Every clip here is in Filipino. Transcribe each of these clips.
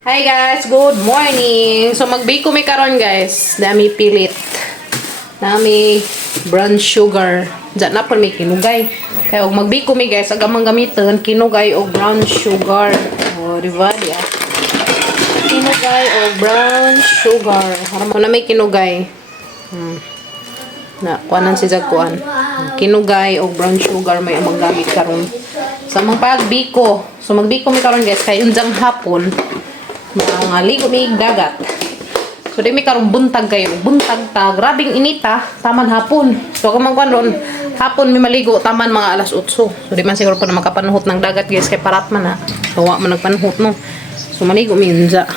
Hi guys, good morning. So magbake mi karon guys. Dami pilit. Dami brown sugar. Diyan na po may kinugay. Kaya og magbake mi guys, agamang gamiton kinugay o brown sugar. Oh, di ba? Diya. Kinugay o brown sugar. Para mo na may kinugay. Na kuanan si Jagkuan. Kinugay o brown sugar may amang gamit karon. Sa mga pagbiko. So magbiko mi karon guys kay unjang hapon. Mga ligo may dagat. So di may karong buntag kayo. Buntag ta. Grabing inita. Taman hapon. So kung magkuhan ron, hapon may maligo. Taman mga alas 8. So di man siguro pa na makapanhot ng dagat guys. Kay parat man ha. Kawa man nagpanhot no. So maligo minza.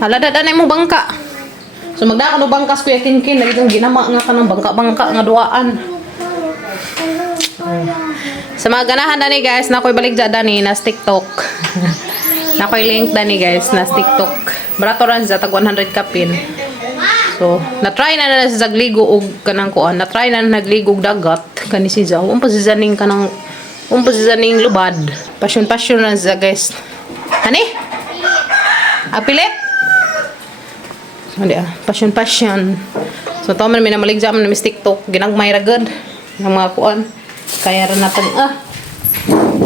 Halada na mo bangka. So magdaka no bangkas kuya Tinkin. Lagi itong ginama nga ka ng bangka-bangka nga duaan. Sa mga ganahan na ni guys. Na ako'y balik dyan ni. Nas TikTok. Nakoy link dani guys na TikTok. Barato ran sa tag 100 kapin. So, na-try na sa nagligo og kanang kuan. Na-try na nagligo og dagat kani si Jaw. Umpasizaning kanang umpasizaning lubad. Passion na sa guys. Ani? Apilit? Hindi passion. So, to man may namaligja man na mis TikTok. Ginagmay ra gud ng mga kuan. Kaya ra natag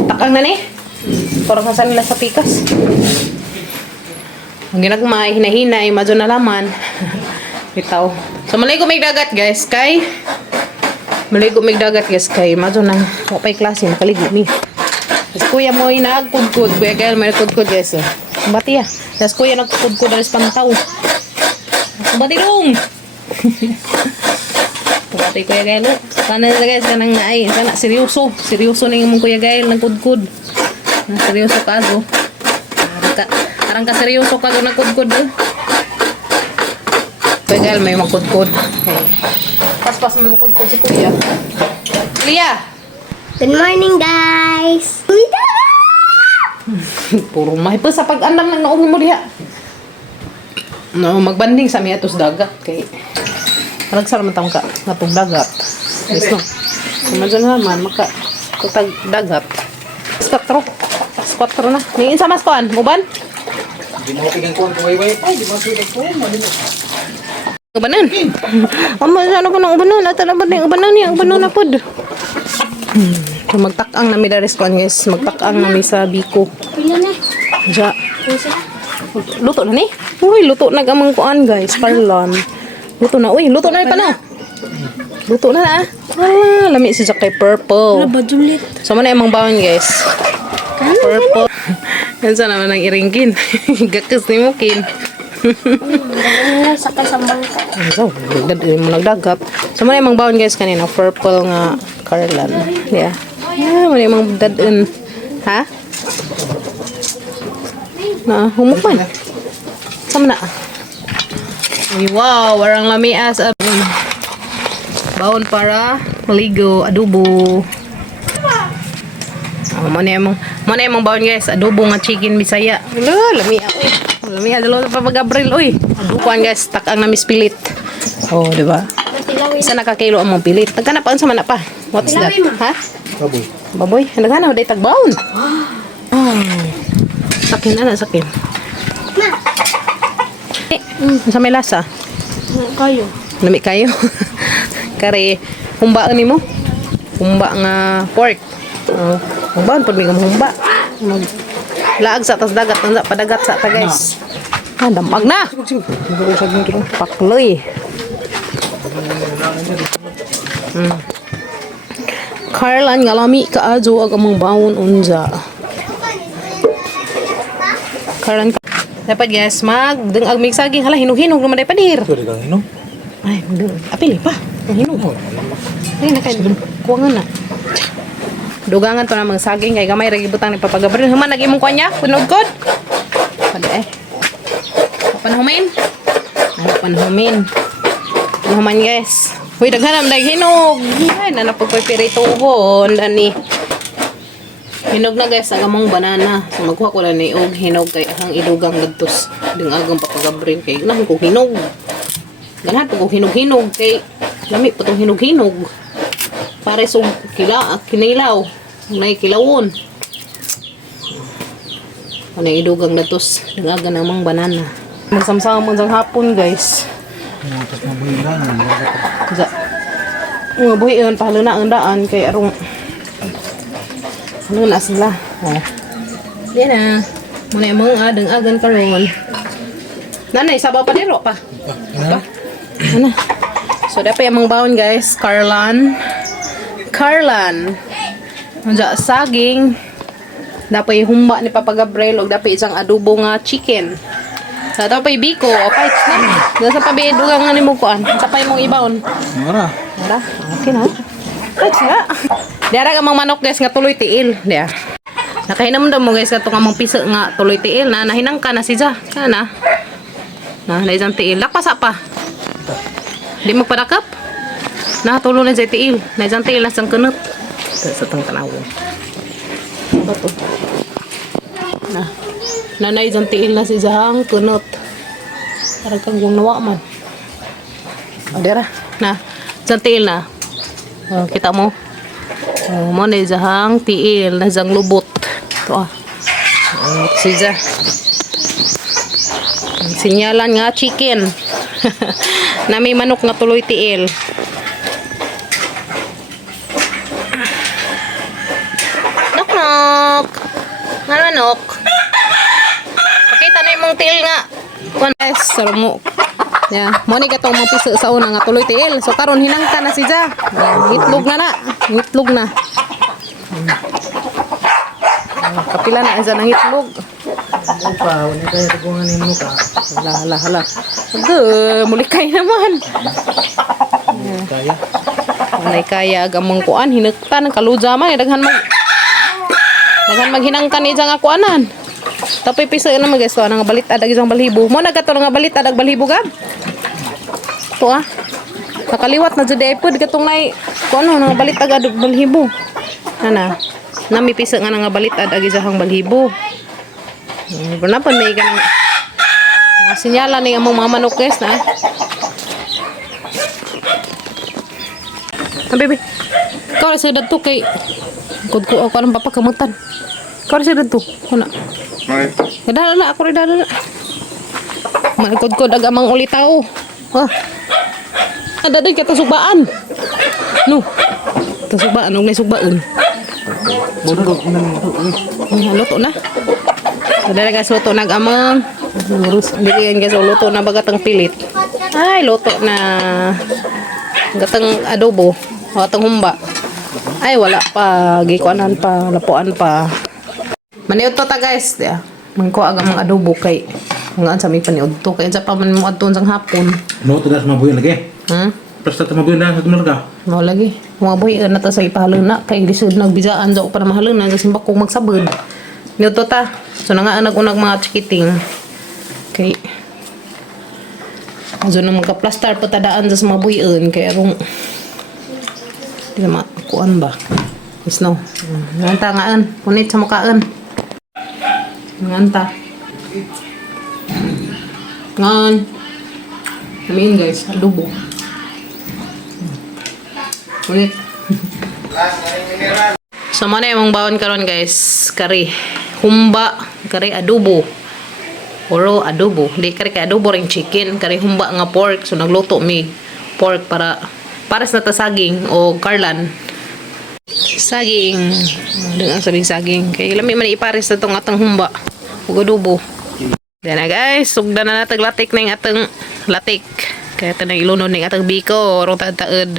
takang na ni. Parang sa nila sa pikas. Ang ginagmay, hinahinay, madyo na laman. Bitaw. So, maligo may dagat, guys, kay madyo nang wapay klase, nakaligo mi. Tapos kuya mo, nagkudkud. Kuya Gael, may nagkudkud, guys. Bati ah. Tapos kuya, nagkudkud alis pantaw. Bati dong! Bati kuya Gael. Sana na guys, kanang naay. Sana, seryoso. Seryoso na yung kuya Gael, nagkudkud. Seryoso ka go. Parang ka seryoso ka go nagkudkod. Pegal may magkudkod. Okay. Pas mo magkudkod si Kuya. Kuya. Good morning, guys. Puro mahipos sa pag-andam ng naong mo diha. No, magbanding sa miya tos dagat kay nagsara man tang ka natong dagat. Yes no. Kumadyan naman maka tutag dagat. Squat na. Ningin sa mas kuan, muban? Di mo pigang kuan ko way. Ay, di mo pigang kuan mo. Ubanan. Amo ano ko nang ubanan, ata na ba ning ubanan niya, ubanan na pod. So magtak-ang nami dares kuan guys, magtak-ang nami sa biko. Pila na. Ja. Luto na ni? Uy, luto na gamang kuan guys, parlan. Luto na, uy, luto na pa na. Luto na na. Ah, lami si kay purple. Ba julit? So man emang bawon guys. Purple. Yan sa naman ang iringkin. Gakas ni Mukin. Sakay sa bangka. So, nagdagat. So, man emang bawon guys kanina. Purple nga Carlan. Yeah. Yeah, man emang dadun. Ha? Na, humukman. Sama na. Uy, wow, warang lamias. Bawon para maligo, adobo. Mana emang bawon guys, adobo nga chicken Bisaya. Lami oy. Lami dalo pa pag-Abril oy. Adukuan guys, tak-ang na mispilit. Oh, di ba? Isa na ka kilo among pilit. Tagkana pa unsa man na pa? What's that? Ha? Baboy. Baboy, nagana day tagbawon. Oh. Sakin na sakin. Sa may lasa. Kayo. Lami kayo. Kare humbaan nimo. Humba nga pork. Humbaan pud mi humba. Laag sa tas dagat nang padagat sa ta guys. Ah, damag na. Pakloy. Carlan nga lami kaadyo ag among bawon unja. Carlan dapat guys dengag migsaging hala hinog-hinog naman day padir. Pwede kang inom. Ay, apili pa. Hinog. Ay, kuwangan na. Dugangan to na mga saging kay gamay ragi butang ni papagabril. Human lagi mong kuanya, kunod-kod. Pwede eh. Panhumin. Ano panhumin? Panhuman guys. Huy, daghanam dag hinog. Ay, nanapagpapirituhon. Ani. Hinog na guys, agamong banana. So magkuha ko lang ni og hinog kay ang idugang gadtos. Dingagang papagabril kay nang ko hinog. Ganahan po ko hinog-hinog kay lami pa tong hinog-hinog. Pare so kinilaw. Nay kilawon. Ano yung idugang datos. Nagaga namang banana. Magsamsama sa hapon guys. Tapos mabuhay na. Sa mga buhiyon, pahalo na ang daan. Kaya arong ano na sila. Oh. Yan na. Muna yung mga adang-agan karon. Nanay, sabaw pa niro pa. Pa. Ano? So, dapat yung mga baon guys. Carlan. Nandiyan, saging. Dapat yung humba ni Papa Gabriel. O dapat isang adobo nga chicken. So, dapat yung biko. O, kahit na. Dasa pa bidugang nga ni mo kuan. Kapay mong ibaon. Mara. Dara, okay na. Kahit na. Dara ka mga manok guys nga tuloy tiil. Dara. Nakahinam daw mo guys nga itong amang piso nga tuloy tiil na. Nahinang ka na si Ja. Kana. Na isang tiil. Lakpasa pa. Di magpadakap. Tulo na sa tiil. Na isang tiil na isang kunot. Sa itong tanawin. Ba to? Na isang tiil na si Jahang kunot. Parang kang yung nawa man. O, dira. Isang tiil na. O, kita mo. O, mo na Jahang tiil. Na isang lubot. Ito si Jah. Sinyalan nga chicken. Na may manok nga tuloy tiil. Nok. Nga manok. Pakita na yung mong tiil nga. Guys, sarong mo. Yeah. Mo ni katong mga piso sa una nga tuloy tiil. So karon hinangka na si Ja. Itlog na. Itlog na. Kapila na isa ng itlog. Upa, wala kaya tagungan ni mo ka. Hala. Mulikay naman. Kaya. Walay kaya gamang kuan hinagta ng kaluja man daghan maghinangkan ni nga kuanan. Tapos piso na mga guys, nga balit adag isang balhibo. Mo nagato nga balit adag balhibo gab. To nakaliwat na jud ay pud katong nay kuano nga balit adag balhibo. Nami piso nga nga balit adag isang balhibo. Pernah pa may ganang sinyalan ni among mga manok guys na. Bebe. Kau rasa datu kay kudku ako nang papakamutan. Kau rasa datu. Kuna. Dala ako rin dala. Maikod ko dagamang ulitaw. Ada doy kata subaan. No. Tasubaan og nay subaon. Bodo Luto na. Dala guys luto nagamang. Lurus dili guys luto na bagatang pilit. Ay luto na. Gatang adobo. Atang humba. Ay wala pa gikuanan pa lapuan pa. Maniud to ta guys. Mangko aga mga adobo kay nga sa may paniud to kay sa pa man mo adton sang hapon. No, tudas mabuhay lagi. Basta mabuhay na sa tumarga. Mo lagi. Mga boy na ta sa ipahaluna kay lisod nagbijaan daw para mahaluna kasi bakong magsabod. Niud to ta. So nga unag mga chikiting. Kay azo na magka-plaster pa tadaan sa mga buyon kay arong di na makuan ba? Isno. Nganta ngaan. Punit sa mukaan. Nganta. Ngan. Amin guys. Adobo. Punit. So, mana yung baon karon guys. Kari. Humba. Kari adobo. Oro adobo. Di kari kay adobo ring chicken. Kari humba nga pork. So, nagluto mi pork para sa tasaging o karlan. Saging. Doon ang sabing saging. Kaya lami man ipares na itong atang humba. Ug adobo. Yan na guys. Sugda na natag latik na yung atang latik. Kaya ito na ilunod na yung atang biko. Orong taad-taad.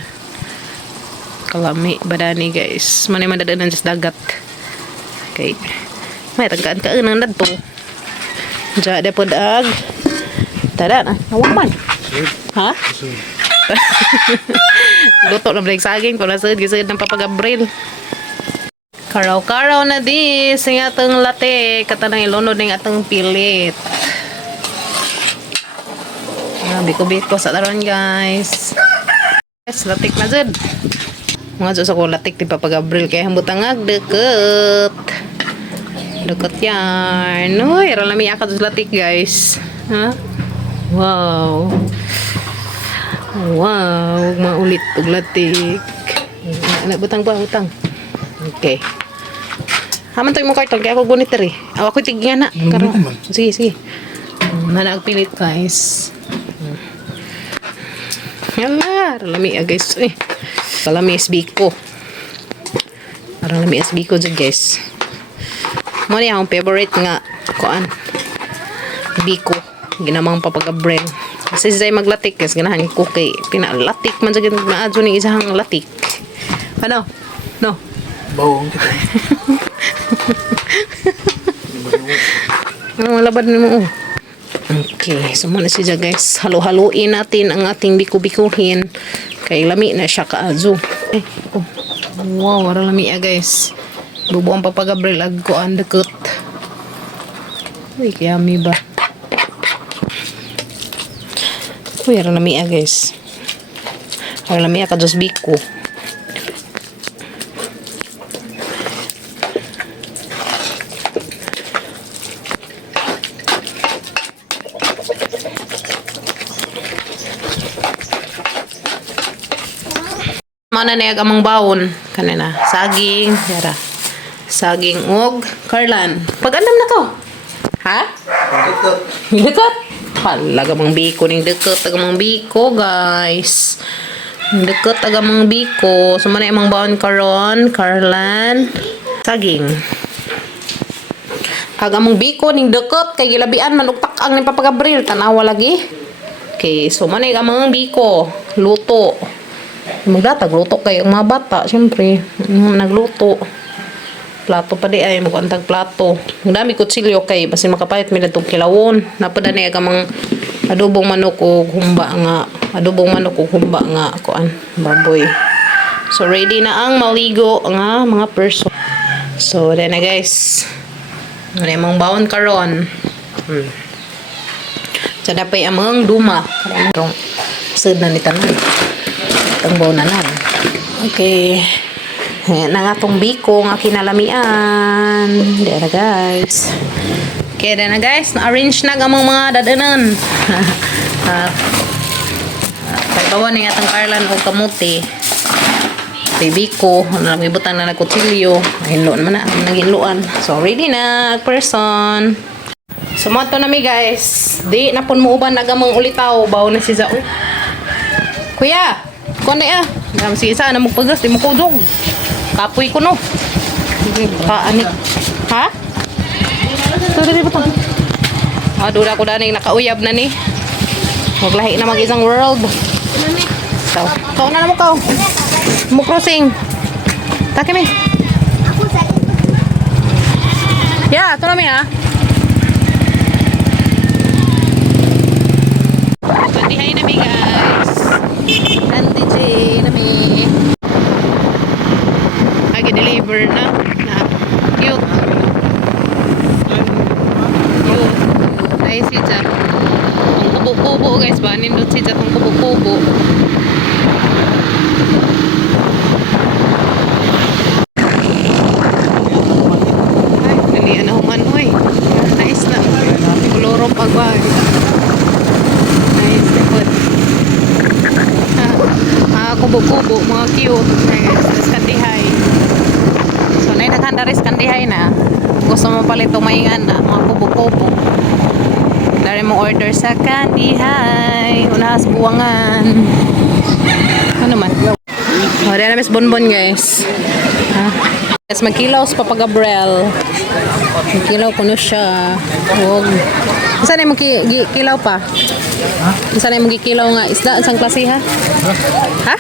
Kalami. Badani guys. Manay madadaan sa dagat. Okay. May tagkaan ka ng nadto. Diyan na po daag. Tada na. Nawaman. Ha? Luto na balik saging para sa gisod ng Papa Gabriel. Karaw-karaw na di sing atong latte katanang ilunod ning atong pilit. Biko-biko sa taron guys. Yes, latik na jud. Mga jud sa ko latik ti Papa Gabriel kay hambutangag deket. Deket yan. Uy, ralami akat sa latik guys. Ha? Wow. Wow, maulit og latik. Anak butang pa, butang. Okay. Haman to imong karton kaya ako gunit diri. Aw ako tigyan na. Karon. Sige, sige. Managpilit guys. Yala, lami guys. Kalami SB ko. Parang lami SB ko dyan guys. Mo ni akong favorite nga kuan. Biko. Ginamang papagabrel. Kasi siya maglatik guys. Ganahan yung cookie. Pinalatik man dyan. Maadyo ni isang latik. Ano? No? Bawang kita. Ano malabad ni mo? Okay. So muna siya guys. Halo-haluin natin ang ating biko-bikuhin. Kay lami na siya kaadyo. Wow. Warang lami guys. Bubuang papagabrel ag kuan dekot. Uy, yummy ba? Uy, arang lami guys. Arang lami ka dos biko. Mana na amang bawon kanina. Saging, yara. Saging og karlan. Pag-andam na to. Ha? Dekot. Hala gamang biko ning dekot gamang biko, guys. Dekot gamang biko. So man amang bawon karon, karlan, saging. Agamang biko ning dekot kay gilabian man og tak-ang ning papagabril tanawa lagi. Okay, so man amang biko, luto. Magdatag luto kay ang mga bata, syempre. Nagluto. Plato pa di ay magkuantag plato. Ang dami kutsilyo kay basi makapait mi tong kilawon. Napada ni agamang adobong manok ug humba nga. Adobong manok ug humba nga kuan baboy. So ready na ang maligo nga mga person. So then na guys. Ano mong bawon karon. Sa dapay amang duma. Karong sud na ni tanan. Itong bawnanan. Okay. Na nga tong biko nga kinalamian. Dera guys. Okay, na guys. Na-arrange na gamang mga dadanan. Pagbawa ni atang karlan o kamuti. Kay biko. Namibutan na nagkutsilyo. Hinlo naman na. Naghinluan. So, ready na. Person. Sumato na mi guys. Di na pun mo uban nagamang ulitaw. Bawo na si Zao. Kuya! Kundi Sige sana magpagas. Di mo kudog. Kapoy ko no. Kaani. Ha? Sorry ba to? Dura ko daning nakauyab na ni. Maglahi na mag-isang world. So, kau na mo kau. Mo crossing. Taki mi. Yeah, ito na mi ha. Bandihay na mi guys. Bandij na mi. Deliver na cute nice siya ang kubo-kubo guys ba nindot siya itong kubo-kubo ay nalian na human uy nice na kuloro pagwag nice likod kubo-kubo mga cute guys tas kandihay. So, naghanda rin kandihay na. Gusto mo palit tumaingan na mga kubo-kubo. Dari mo order sa kandihay. Unahas buwangan. Ano man? O, dahil na mis bonbon guys. Guys, magkilaw sa papagabrel. Magkilaw ko na siya. Huwag. Saan na yung kilaw pa? Saan na yung magikilaw nga? Isda? Saan klase ha? Ha?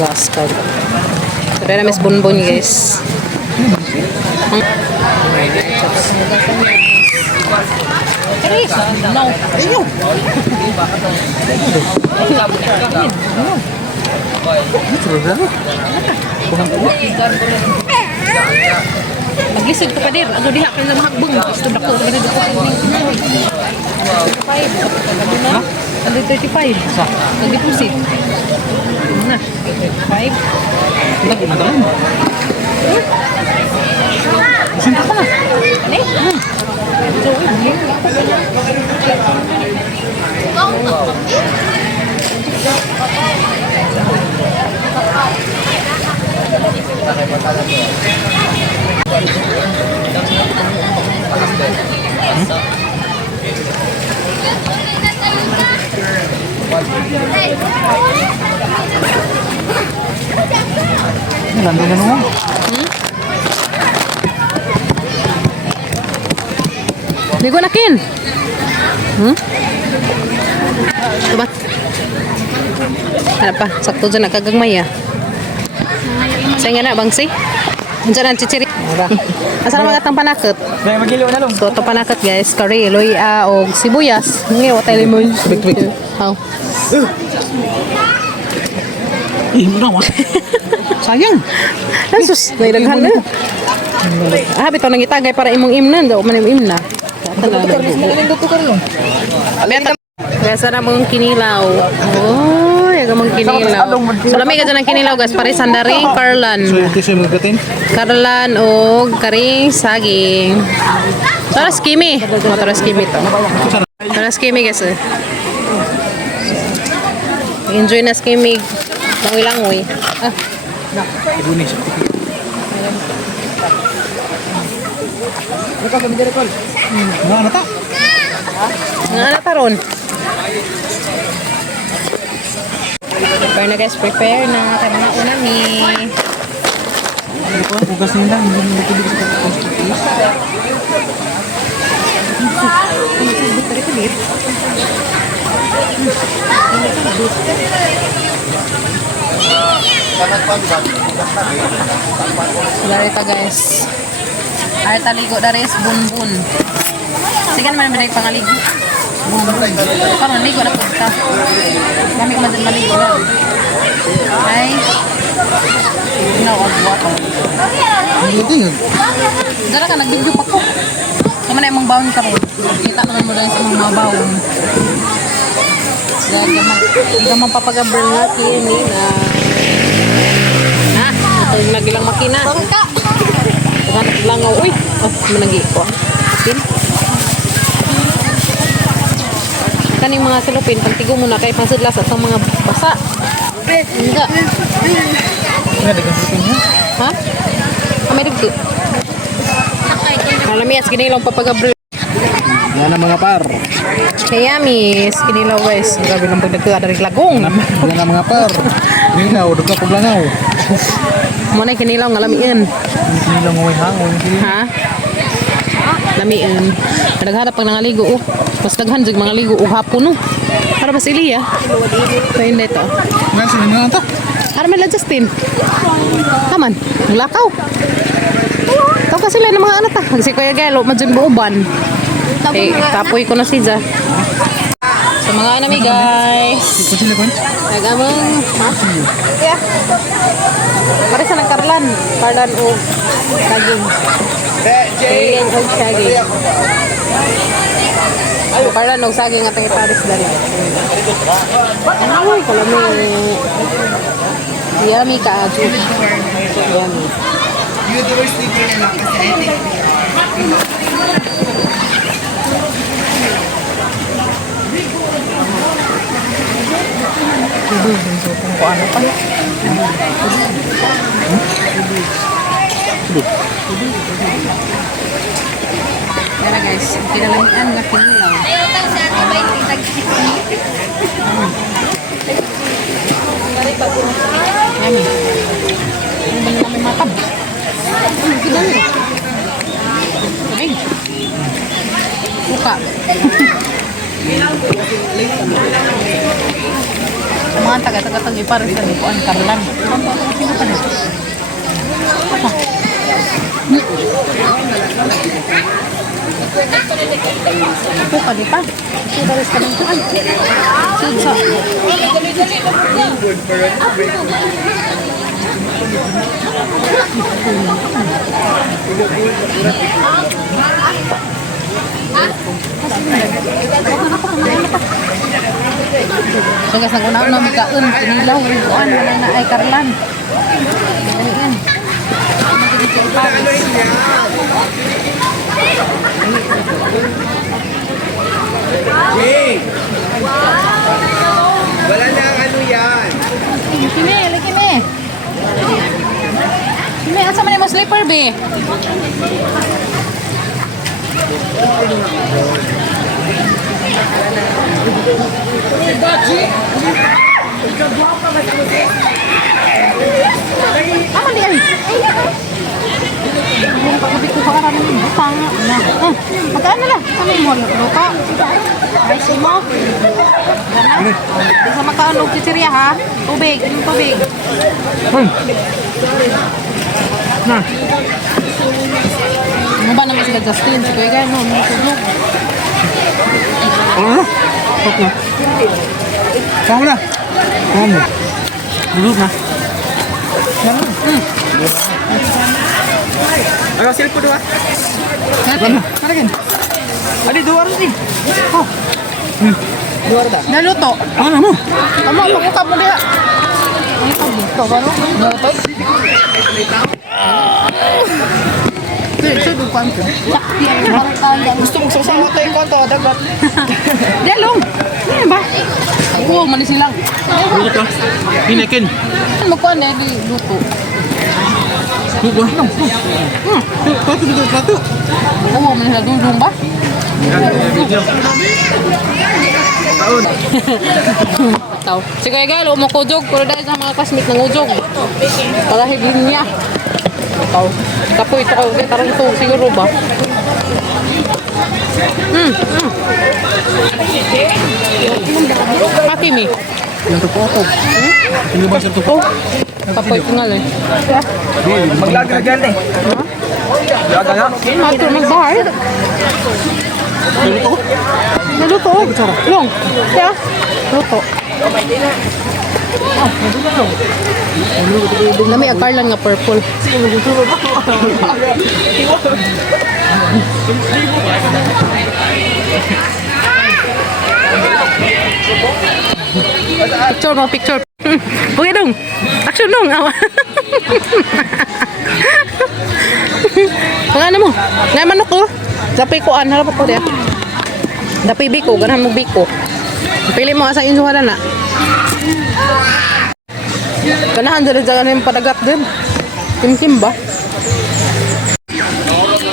Gas ka. So, dahil na mis bonbon guys. No. Maglisod ko pa dir. Ano diha pa na mahagbong. Gusto na ko. Ganun dito. 35. Ano 35? Nag-deposit. Na. 35. Hindi ko nagalan. Saan ka na? Ni? So, Nandun na naman. Ligo na kin. Diba? Ano pa? Sakto dyan nakagagmay ah. Sa'yo nga na, bangsi? Diyan ang chichiri. Asa na magatang panakot? May magiliw na lang. So, ito panakot guys. Kari, loya, o sibuyas. Ngayon, watay limon. Big. How? Mo na, sayang. Asus, nailaghan na. Ah, bitaw nang itagay para imong imnan. Daw man imong imna. Kaya sana mong kinilaw. Oh, yaga mong kinilaw. So, lamig ka dyan ng kinilaw guys. Pare sandaring, karlan. Ito siya magatin. Karlan o karing saging. Taras kimi. O, taras kimi to. Taras kimi guys. Enjoy na skimig. Langoy-langoy. Ah. Bunis. Nga na ta. Nga na taron. Prepare na guys, prepare na. Kaya mga unami. Bukas nila. Hindi mo tulig sa kapatid. Dari ta guys. Ay taligo dari is bunbun. Sige naman may pangaligo. Bunbun. Karon ligo na kita. Kami man din maligo na. Ay. Now of water. Hindi tingin. Dara ka nagbigyo pa ko. Kaman na imong baon karon. Kita naman mo dahil sa mga baon. Hindi ka papagabral nga kini na. Ito yung nagilang makina. Bangka! Hanap lang ako. Uy! Oh, managi ko. Pin. Kaning mga salupin, pagtigo muna kay pasidlas at ang mga basa. Hindi. Nga, dagang niya. Ha? May dugto. Malamias, ginilang papagabral. Yan ang mga par. Kaya miss, kinilaw guys. Grabe lang pagdagka dari lagong. Yan ang mga par. Kinilaw, duga ko langaw. Muna yung kinilaw nga lamiin. Kinilaw ngaway hangon. Ha? Lamiin. Nagharap pag nangaligo oh. Mas daghan jud mga ligo oh hapon oh. Para ba si Lia? Kaya hindi ito. Nga, sino nga ito? Para may la Justin. Taman, naglakaw. Ito ka sila ng mga anak ta. Kasi Kuya Gelo, madyan buuban. Eh, tapoy ko na si Ja. So mga anami guys. Kung sila kon? Nagamang, ha? Yeah. Pare sa nagkarlan. Karlan o saging. Saging o saging. Karlan o saging at ang iparis dali. Ay, kalami. Yummy ka ajo. Yummy. Kung ano pa. Kaya guys, kinalamian nga kinilaw. Yummy. Ano ba namin matab? Ano kinali? Okay. Buka. Mga taga-taga-taga ipares sa likuan karlan. Sino ka na? Apa? Ako ka di pa? Ipares ka ng kuan. Sidsa. So guys, nag-unaw na may kaon, kinilaw, kuan, wala na ay karlan. Ganyan. Wala na ang ano yan. Kime, lagi me. Kime, asa man yung slipper, be? Apa ni ay? Yung pagkabit ko sa karan ng butang. Magkaan na lang. Kami mo luto. Ay, simo. Gana. Di sa magkaan og chichirya ha. Tubig. Yung tubig. Na. Ano ba naman sila Justin? Si Kuya Gano. Mga tulog. Okay. Kamu na. Kamu. Duduk na. Ayo silpo dua. Natin. Karagan. Adi dua rin. Oh. Dua rin. Naluto. Ano mo? Amo, pangukap mo diha. Ito dito, gano? Naluto. Sige, dukuan ko. Sakti ang parang Gusto mo sasama tayo ko to, dagat. Dialong. Ano ba? Oo, manis silang. Duduk ka. Hinakin. Ano magkuhan na di luto? Duduk. Patu duduk patu. Oo, manis na dudong ba? Taw. Si Kuya Gal, umakujog. Pero dahil sa mga kasmit ng ujog. Para higin niya. Taw. Tapo ito kayo. Tarang ito. Siguro ba? Hakimi. Yang terpotong. Ini bahasa terpotong. Tapo ito nga lang. Maglaga dyan eh. Laga nga. Matur magbahar. Naluto. Long. Ya. Luto. Nami akarlan nga purple. Picture mo, picture. Okay dong. Action dong. Pagano mo? Nga manok ko. Dapi ko an harap ko dia. Dapi biko, ganahan mo biko. Pili mo sa inyo na. Ganahan diri jangan yung padagap din. Kim ba?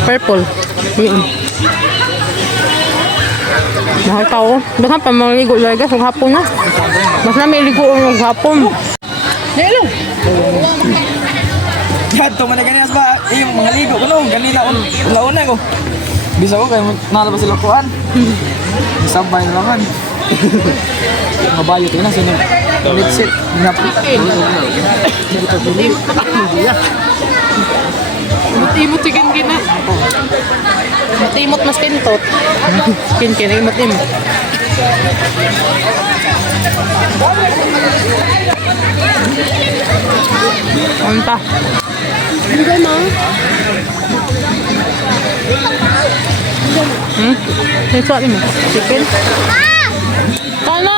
Purple. Mahal tao. Basta pa maligo lagi sa hapon na. Mas na may ligo ng hapon. Dilo. Ganto man ganyan ba? Yung mga ligo ko no, ganina una ko. Bisa ko kay nalabas sila kuan. Sabay na naman. Mabayo ito na sino. Let's sit. Imot chicken gina. Imot mas kintot. Kin imot. Anta. Hindi mo. Ito mo. Chicken. Kana.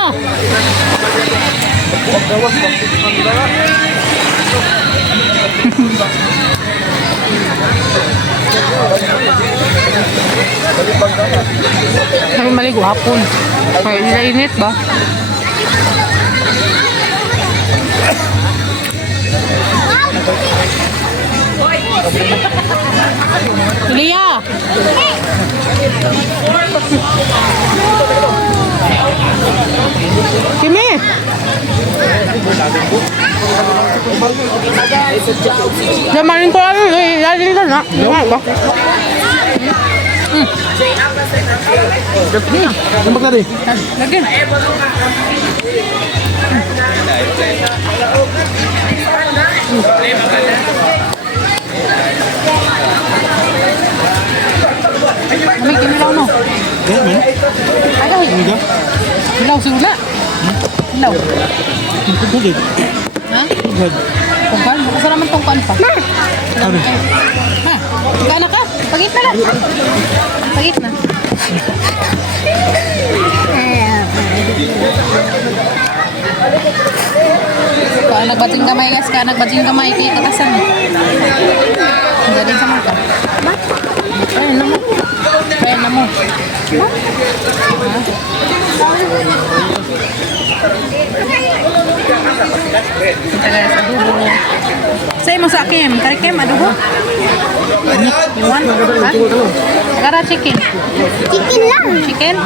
Kami maligo hapon. Kaya nila init ba? Lia! Kimi! Jamanin ko lang yun. Lali nila na. Diba ba? Nampak tadi? Lagi. Kami kinilaw no? Ada hilaw. Hilaw siguro na. Hilaw. Itu tadi. Ha? Tungkan? Masa naman tungkan pa? Ano? Ha? Tungkan ka? Pagit na lang. Pagit na. Kaya nagbating kamay guys, kaya nagbating kamay kay katasan. Hindi sa mata. Kaya na mo. Kaya na mo. Say mo sa akin, karikem adubo. You want? Ha? Gara chicken. Chicken lang. Chicken?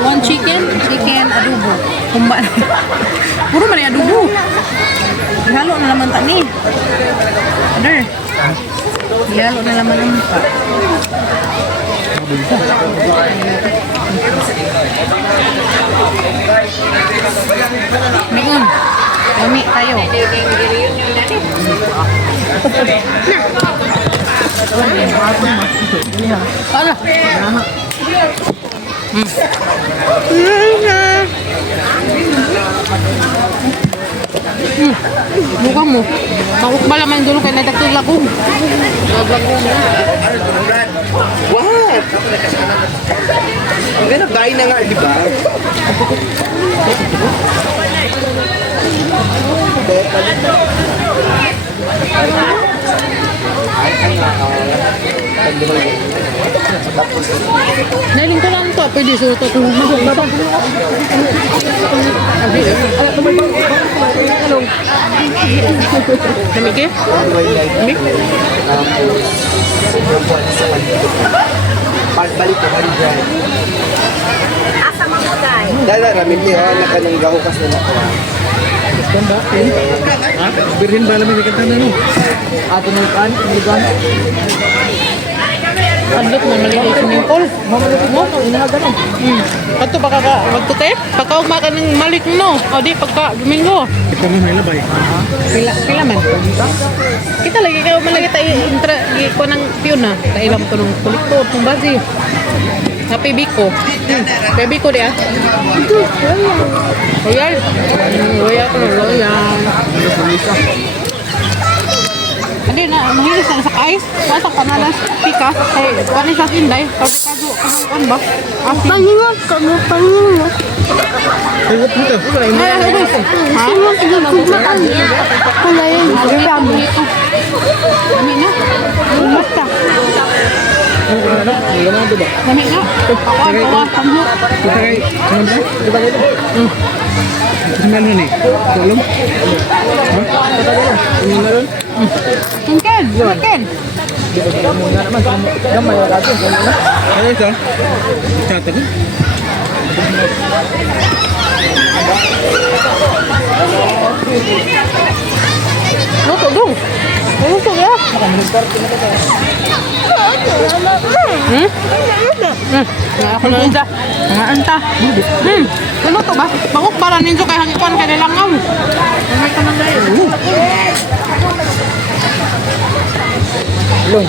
One chicken? Chicken adobo. Kumba na. Puro man yung adobo. Ihalo na naman ta ni. Other. Ihalo na naman ang pa. Mingon. Lami tayo. Ala. Buka mo. Bakit ba naman dulu kay nagtagtog lagong? What? Ang ganap dahil na nga, di ba? Nailing ko lang to. Pwede suot ito. Lamig eh? Lamig? Pagbalik ko kayo dyan. Dala, ramig niya, nakanang gahukas na ako. Birhin ba namin ikan tanan no? Ato ng kan,iligan. Adlok na maliit swimming pool. Mo, inaga no. Ato baka ka magtute? Pagka umaga ng malik no. O di pagka Domingo. Ito na may labay. Pila man. Kita lagi kayo malagi tayo intra ko ng piyon na. Kailam ko ng kulit ko, itong basi. Sa Biko. Biko dia. Royal. Royal ko ng Royal. Adi na, mahilis na sa ice. Basta ka na lang pika. Kay, kani sa tinday. Pagkakago, kan ba? Pangingot ka mo, pangingot. Ayot mo to. Ha? Pangingot ka mo, pangingot. Kulay yun. Dami. Dami na. Basta. Dami na. Pawan, tamhok. Kita kay, saan ba? Kita kay. Saan ni? Tulong? Ha? Ano na ron? Mungkin. Gamay na natin. Ano ito? Chata ko? Luto dong. Luto ya. Ako na isa. Mga anta. Luto ba? Bangok para ninyo kay hangikuan kay nilangaw. May ka nang dahil. Long.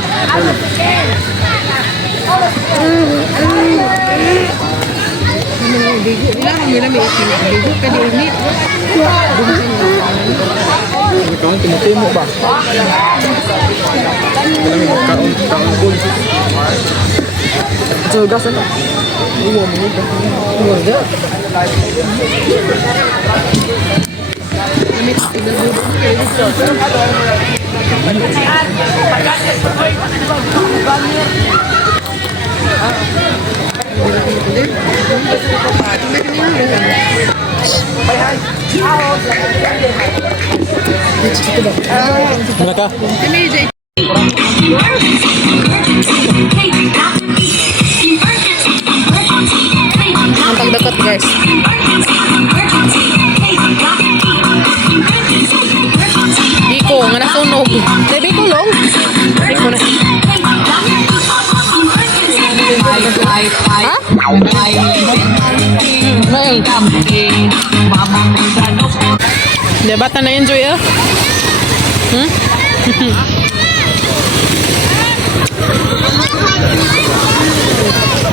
Bigo. Ilang ang milamig. Bigo ka di unit. Ito ang tinutimo ba? Malamig magkaon. Kaon. So, gas ano? Uwa mo yun. Uwa na. Lamit. Mana ka? Ang pagdakot guys. Biko, nga nasunog. Say Biko long. Biko na. Ha? Well. Di bata na enjoy ah?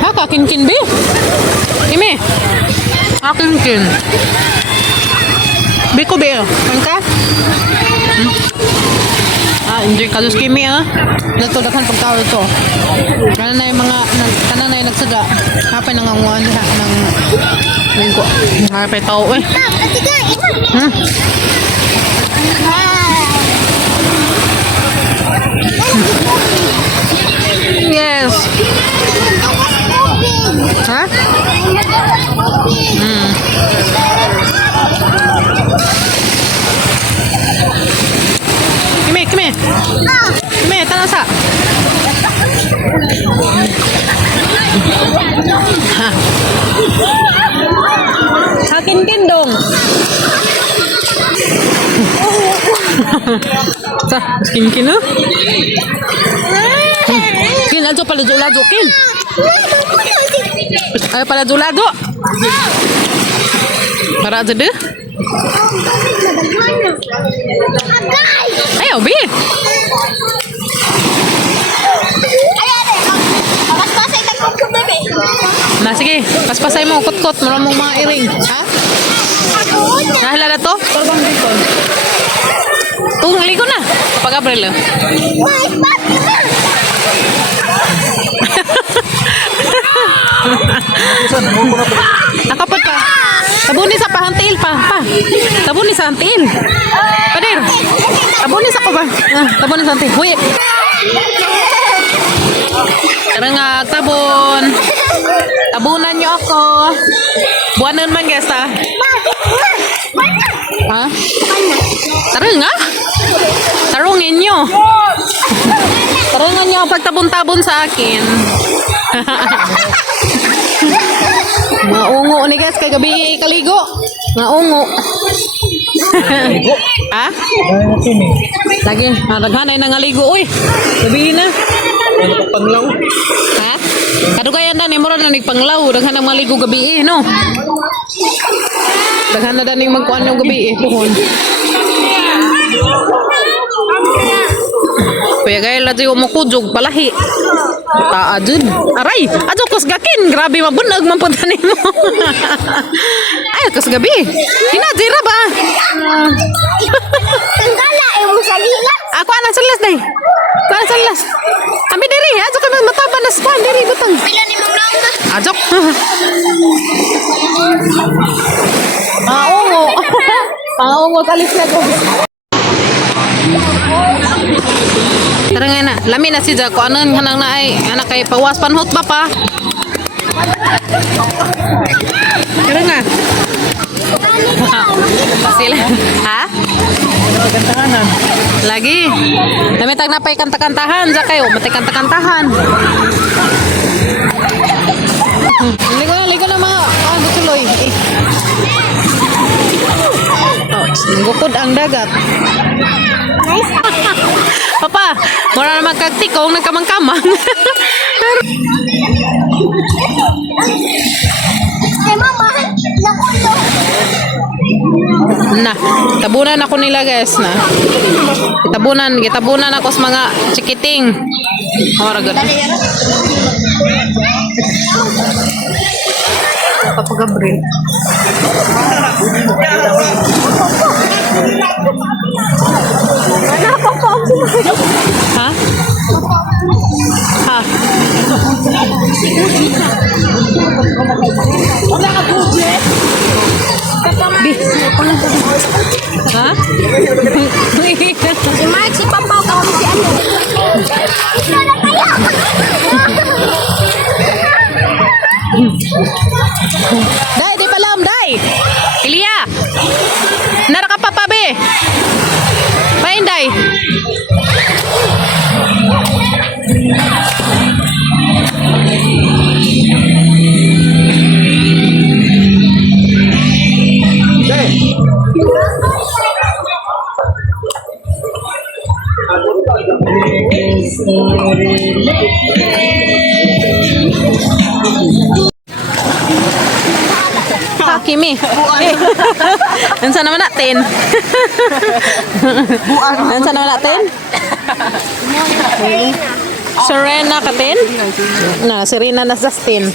Ha, kinkin be? Ime? Kinkin. Biko be? Kan ka? Enjoy ka dos kimi ah. Natudakan pagtawag ito. Kana na yung mga kana na yung nagsada. Hapay nanganguan diha ng linggo. Hapay tao eh. Yes. Ha? Kimi, tanasa. Hakin-kin dong. Sa, kin-kin no? Kin, ajo palado-lado, kin. Ay, palado-lado. Para aja deh. Ayo, Bi. Nah, sige. Pas-pasay mo. Kot-kot. Marang mong mga iring. Ha? Nahala na to? Tung, ligo na. Pag-abril. Nakapot ka. Tabunin sa pahantil pa. Tabunin sa hantil. Padir. Tabunin sa ko ba? Tabunin sa hantil. Huy. Karang tabon. Tabunan nyo ako. Buwanan man guys ha. Ha? Tarang ha? Tarungin nyo. Tarungan nyo ang pagtabon-tabon sa akin. Maungo ni guys, kay gabi kaligo. Maungo. Ha? Lagi, naghanay na ngaligo uy. Gabi na. Panglaw. Ha? Kadugayan na ni mura na nagpanglaw, daghan na maligo gabi no. Daghan na daning magkuan yung gabi puhon. Kuya gaya lagi umukudjog palahi. Taadud. Aray, ajo kos gakin. Grabe mabunag man punta nimo. Ay, kos gabi. Hinadira ba? Tanggala, mo sa lila. Ako anak salas day. Ako anak salas. Ambi diri, ajo ka mataba na span diri butang. Pila ni mong lang. Ajok. Maungo. Maungo talis na ko. Tara nga na, lami na si Jack. Kung ano hanang na ay, anak kay pawas panhot ba pa? Tara nga. Sila. Ha? Kantahanan. Lagi. Lami tag napay kanta-kantahan. Jack kayo, matay kanta-kantahan. Ligo na mga. Tuloy. Oh, nanggukod ang dagat. Papa, mura naman kagtikong nagkamang-kamang. Eh, mama, nakulo. Na, tabunan ako nila guys na. Gitabunan ako sa mga chikiting. Ora gud. Papagabre. Ha? Ha? Bi. Ha? Si Mark, si Papa, kami si ano. Dai, di palam, dai. Ilya. Nara ka papa be. Pain dai. Kimi. Nansa naman natin? Nansa naman natin? Serena katin? Na, Serena na Justin.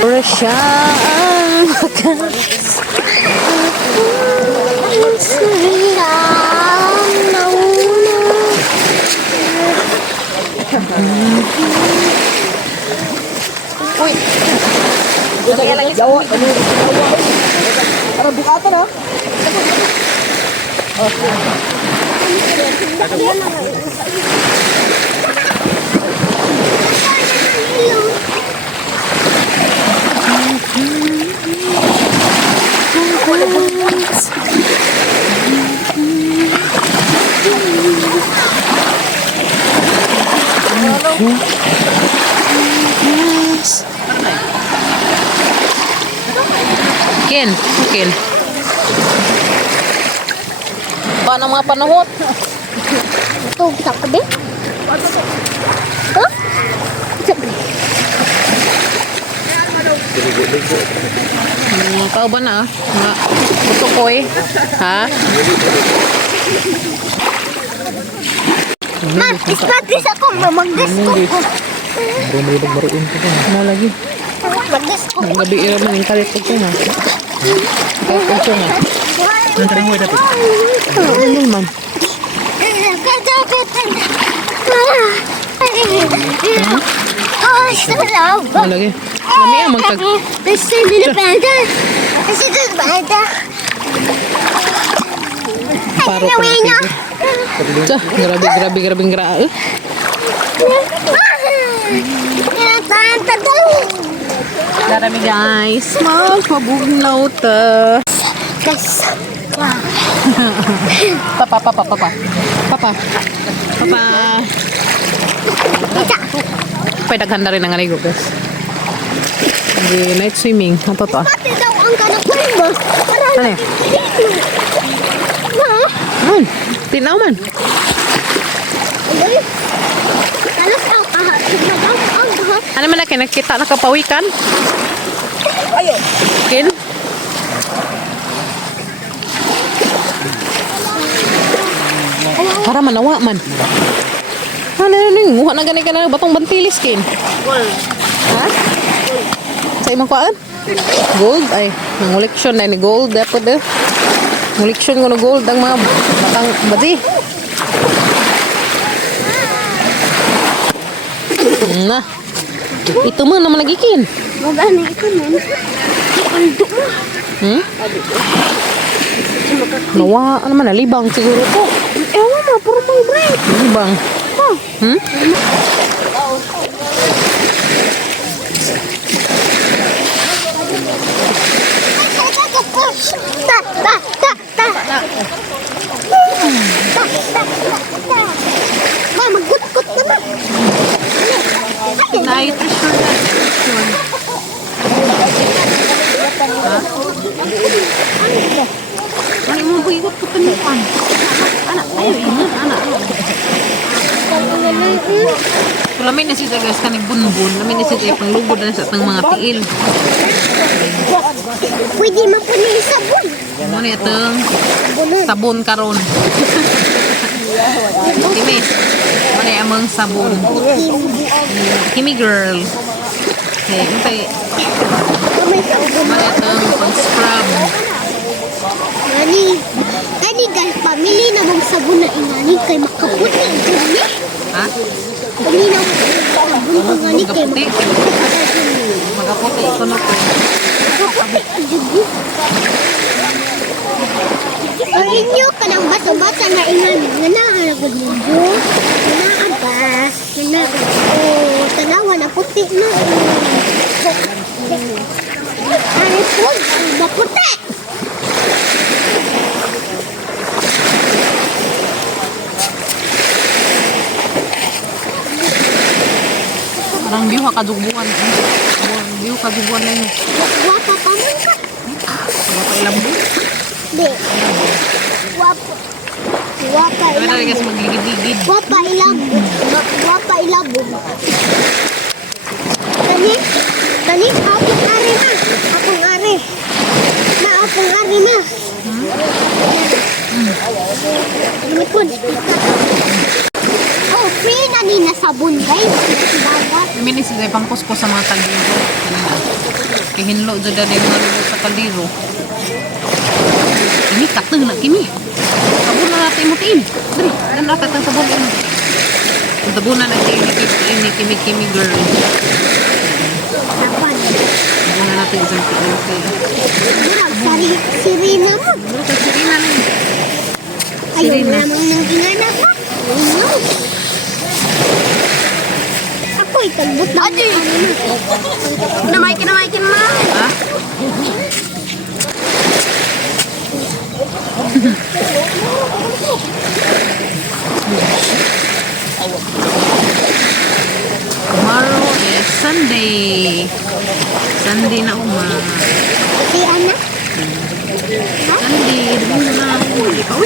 Russia. Ano bukatan ha? Ken, Ken. Paano mga panahot? Ito, bisa ko din. Huh? Tao ba na? Nga, gusto ko eh. Ha? Ma, ispatis ako, mamagdas ko. Bumili pagbaruin ko. Ano lagi? Magdas ko. Ang gabi ira man yung kalit ko nga. Kalit ko nga. Nanti mo dati. Ano man? Oh, salaw. Ano lagi? Lami ang magkag... Basta nila banda. Basta nila banda. Paro ko na Sa, grabe. Darami guys. Magpabugnaw ta. Yes. Papa. Pwede daghanda rin ang aligo guys. Di night swimming. Ano to? Pati daw ang kanakul mo. Ano yun? Tinaw man. Alas ako kahit. Ano man na kinakita nakapawikan? Ayun. Kin? Para manawa man. Ano yun? Nguha na gani ka na batong bantilis kin. Ha? Sa imong kuan? Gold? Ay, ang koleksyon na ni gold. Dapat eh. Koleksyon ko na gold ang mga batang bati. Na. Ito mo naman nagikin. Magana ito man. Aldo mo. Nawa, ano man, libang siguro to. Ewan mo, puro pang break. Libang. Ma, magkut-kut na ba? Night Ano mo ba ikot ko panipan? Anak, ayo ingat anak. Lamin na siya guys kaning bunbun. Lamin na siya panglugod na sa tang mga tiil. Pwede man po na sabon. Ano na itong sabon karon. Kimi. Ano yung amang sabon? Kimi girl. Okay, okay. May sabon. Ano itong pang-scrub? Kani guys, pamili na mong sabon na ingani kay makaputi ang dumi. Ha? Pamili na mong sabon ingani kay Magaputi. Magaputi. Ito na po. ang dumi. Ang inyo ka ng bata-bata na ingani. Nanaaagad mo Diyos. Nanaaga. Nanaaga. Oh, tanawa na puti na. Ano po? Ang maputi. Parang biyo kadubuan. Biyo kadubuan na yun. Wapa pa man ka. Wala pa ilang mo. Di. Wapa. Wapa Kaya na ilabog. guys magigid-gid. Wapa ilabog. Wapa ilabog. Kani, akong ari ma. Akong ari. Na, akong ari ma. Lumipod. Oh, free na ni na sabon guys. Dagat. Kami ni sila pang kusko sa mga kaldero. Kihinlo dyan na yung mga sa kaldero. Kimi, kateng na kimi. Sabon na natin mo tiin. Dari, dan na kateng sabon ini. Sabon na natin ini kimi girl. Dapat. Sabon na natin isang tiin. Murag, sirina mo. Bro, kasi rin na lang. Ayaw Sirina. namang nang ingana pa. No. Ako itagbot na. Adi! Kinamay ma. Ha? Sandy na uma. Si Ana. Sandy, dumi na ako.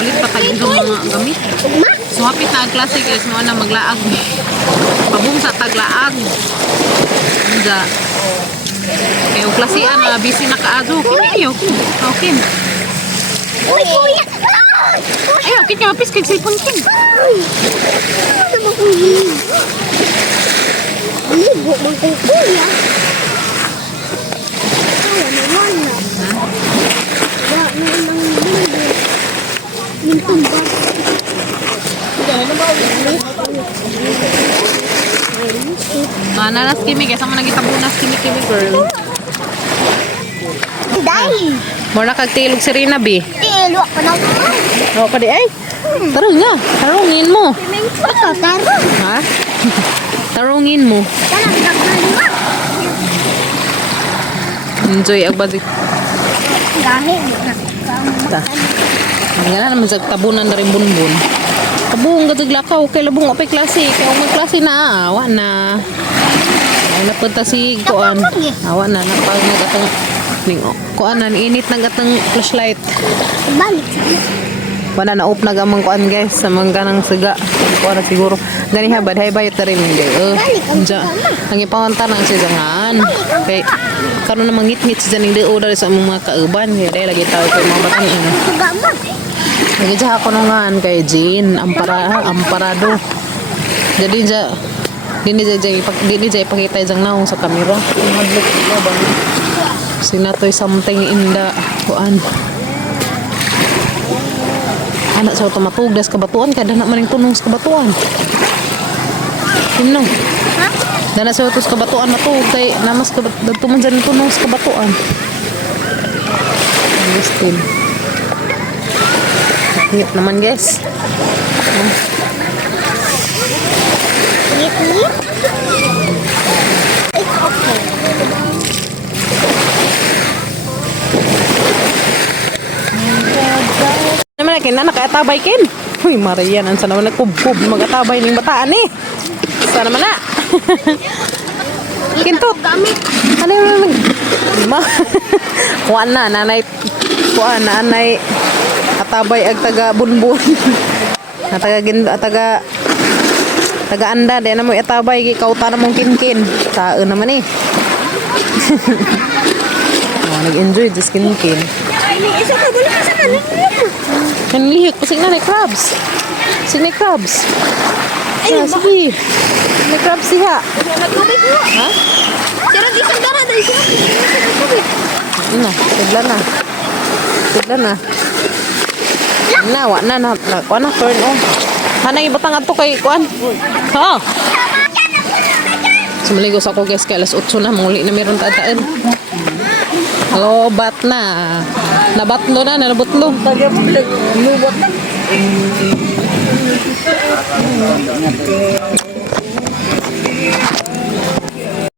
Balik pa tayo sa mga gamit. Ugma. So, hapit na ang klase guys mo na maglaag. Pabung sa taglaag. Anja. Kaya yung klasian na busy na kaado. Kinayo. Okay. Uy, kuya. Ay, okay niya. Mapis kag cellphone kin. Ay. Ano naman kuya? Ligo mo kay kuya. Kaya naman na. Wala namang ligo. Yung tumba. Nanas kimi. Kaya sama nagitabunas kimi girl. Dahil. Mura kagtilog si Rina, B. Tilo ako na. Oo pa di ay. Tarong nga. Tarungin mo. Ikaw, tarong. Ha? Tarungin mo. Tarong, nagkalima. Enjoy ang bazik. Dahil. Ta. Nga na naman sa tabunan na rin bunbun. Tabung gadaglakaw. Kay labong apay klase. Kaya umang klase na. Awa na. Ay napunta si Kuan. Awa na. Napag nagatang Kuan na. Init na gatang flashlight. Balik. Wala na up na gamang Kuan guys. Sa mga ganang siga. Kuan na siguro. Gani habad. Hay bayot na rin. Ang ipawanta ng sijangan. Kay karon na mangit-ngit si Janing Deo dari sa mga kauban. Kaya dahil lagi tao kay mga batang ina. Sugama. Nagidya ako nungan kay Jean, amparado. Jadi ja dini ja ipakita jang naong sa kamera. Madlok na ba? Sinatoy something in the kuan. Anak sa matugdas kabatuan kada na maning tunong sa kabatuan. Timno. Ha? Dana sa utos kabatuan matug kay namas kabatuan dyan tunong sa kabatuan. Understand. Hit naman guys. Ngit-ngit. It's okay. Naman na kina nakatabay kin. Uy, Marian, ansa naman nagkubkub magatabay ning bataan eh. Sa naman na. Kintot. Ano yung ma? Kuan na nanay. Kuan na anay katabay ag taga bunbun. Na taga anda de na mo itabay gi kauta na mong kinkin. Tae naman eh. Nag-enjoy just kinkin. Isa ka, gulo ka sa kanin. Nanlihik ko signa ni crabs. Sini crabs. Ay, sige. Ni crabs siya. Nagkubit mo. Ha? Sarang isang dara dahil siya. Nagkubit. Ano? Tigla na. Tigla na. Na, wa na. Kuan na, turn on. Hanay batang ato kay kuan. Ha? Sumaligo sa ako guys kay alas 8 na. Muli na meron tataan. Lobat na. Nabatlo na, nabutlo. Lubot na.